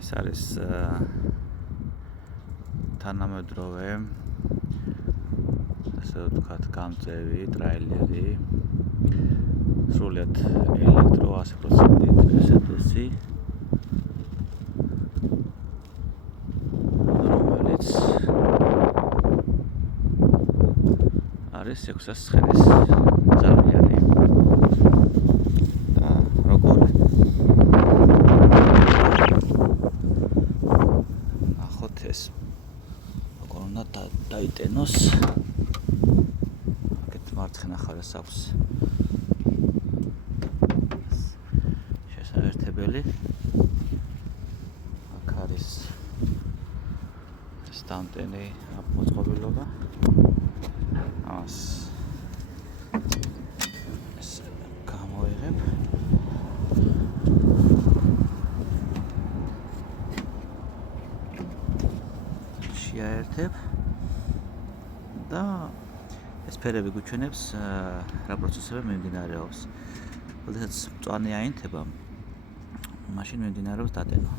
ეს არის თანამედროვე ასე ვთქვათ გამწევი ტრეილერი სრულიად ელექტრო 100% Mercedes-ი რომელიც არის 600 ხედის ძალიანი და როგორი ნახოთ ეს როგორ უნდა დაიტენოს აქეთ მარცხენა მხარეს აქვს შესაერთებელი აქ არის ეს დამტენი მოწყობილობა ამას ეს გამოიღებ შეაერთებ და ეს ფერები გვიჩვენებს რა პროცესები მიმდინარეობს. როდესაც მწვანე აინთება, მაშინ მიმდინარეობს დატენა.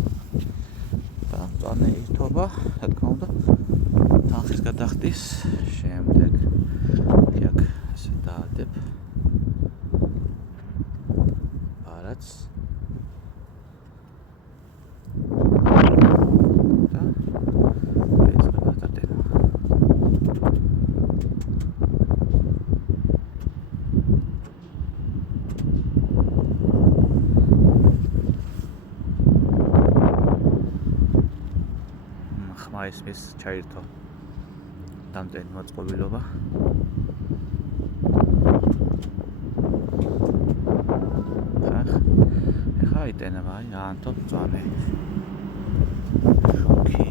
და მწვანე ირთობა, რა თქმა უნდა, თანხის გადახდის შემდეგ აქ ესე დაადებ. არაც ისმის ჩაირთო დამტენი მოწყობილობა ახლა იტენება აანთო მწვანე შუქი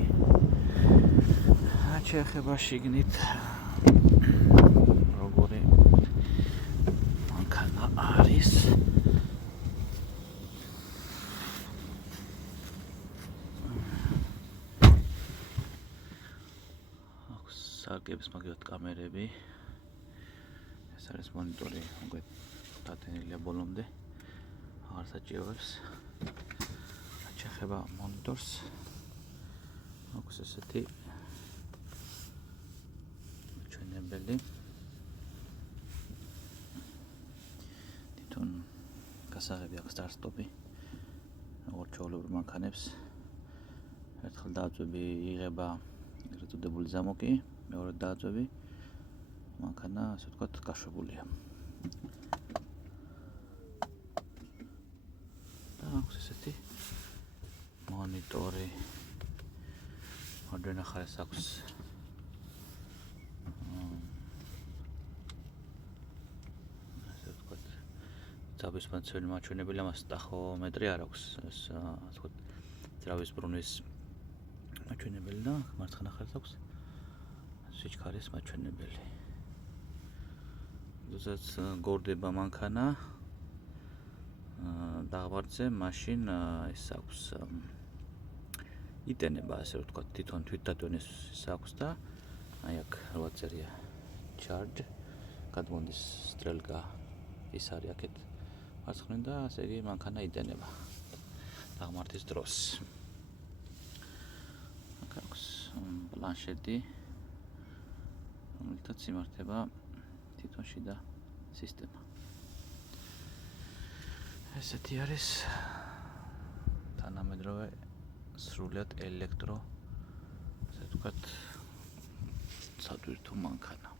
შეეხება შიგნით როგორი მანქანა არის სარკების მაგათ კამერები ეს არის მონიტორი უკვე დატენილია ბოლომდე აღარ საჭიროებს შეეხება მონიტორს აქვს ესეთი ჩვენებელი თვითონ გასაღები აქვს სტარტ-სტოპი როგორც ჩვეულებრივ მანქანებს ერთხელ დააწვევი იღება ეგრეთ წოდებული ზამოკი მეორე დააწვევი მანქანა ასე ვთქვათ გაშვებულია და აქვს ესეთი მონიტორი ორდენ ახალს აქვს ასე ვთქვათ ძაბვის მოცემული მაჩვენებელი ამას ტახომეტრი არ აქვს ეს ასე ვთქვათ ძრავის ბრუნვის მაჩვენებელი და მარცხენა მხარეს აქვს სიჩქარის მაჩვენებელი. როდესაც გორდება მანქანა დაღბართზე, მაშინ ეს აქვს იტენება ასე ვთქვათ თვითონ თვითდატვენის აქვს და აი აქ რა წერია charge გადმოდის სტრელკა ის არის აქეთ მარცხნიდან და ასე იგი მანქანა იტენება დაღმართის დროს. აქ აქვს პლანშეტი რომელთაც იმართება თვითონ შიდა სისტემა. ესეთი არის თანამედროვე სრულიად ელექტრო ასე ვთქვათ სატვირთო მანქანა.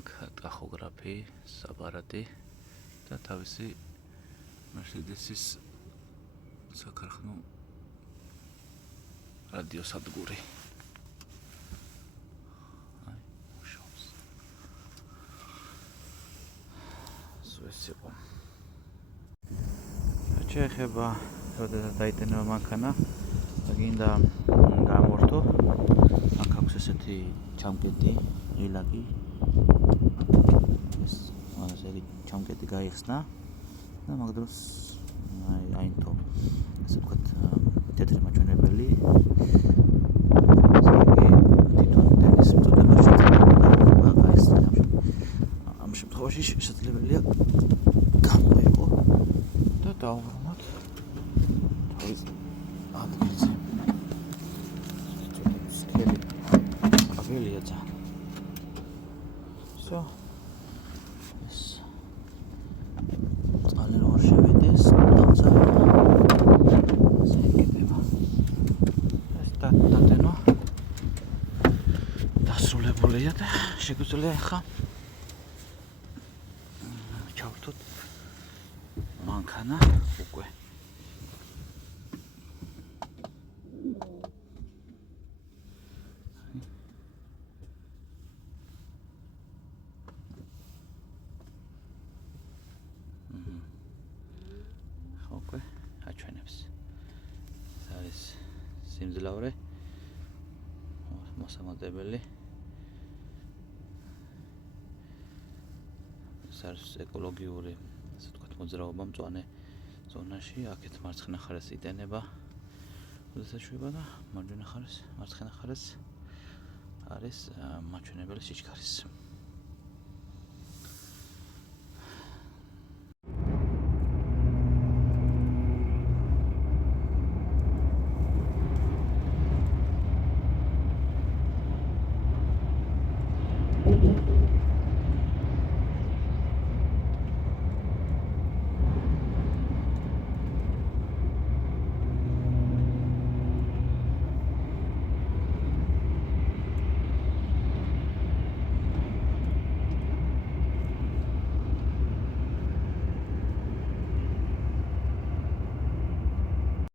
აქ ტახოგრაფი, აპარატი და თავისი Mercedes-ის საქარხნო რადიოსადგური. შეეხება როდესაც დაიტენება მანქანა და გინდა გამორთო აქ აქვს ესეთი ჩამკეტი ილაკი ეს ასეთი ჩამკეტი გაიხსნა და მაგ დროს აინთო ასე ვთქვათ თეთრი მაჩვენებელი თვითონ ტენის მწოდება ამ შემთხვევაში შესაძლებელია გამოიყო და დავუბრუნოთ ადგილზე. სქელი კაბელია ძალიან. Всё. ეს წყალი როგორ შევიდეს, დამზადდა. ასე იქნება. ეს დატენო. დასრულებულია და შეგვიძლია ახლა ჩავთოთ მანქანა უკვე. უკვე აჩვენებს. ეს არის სიმძლავრე მოსამართებელი. ეს არის ეკოლოგიური, ასე ვთქვათ, მოძრაობა მწვანე ზონაში. აქეთ მარცხენა მხარეს იტენება. როდესაც შვება და მარჯვენა მხარეს, მარცხენა მხარეს არის მაჩვენებელი სიჩქარის.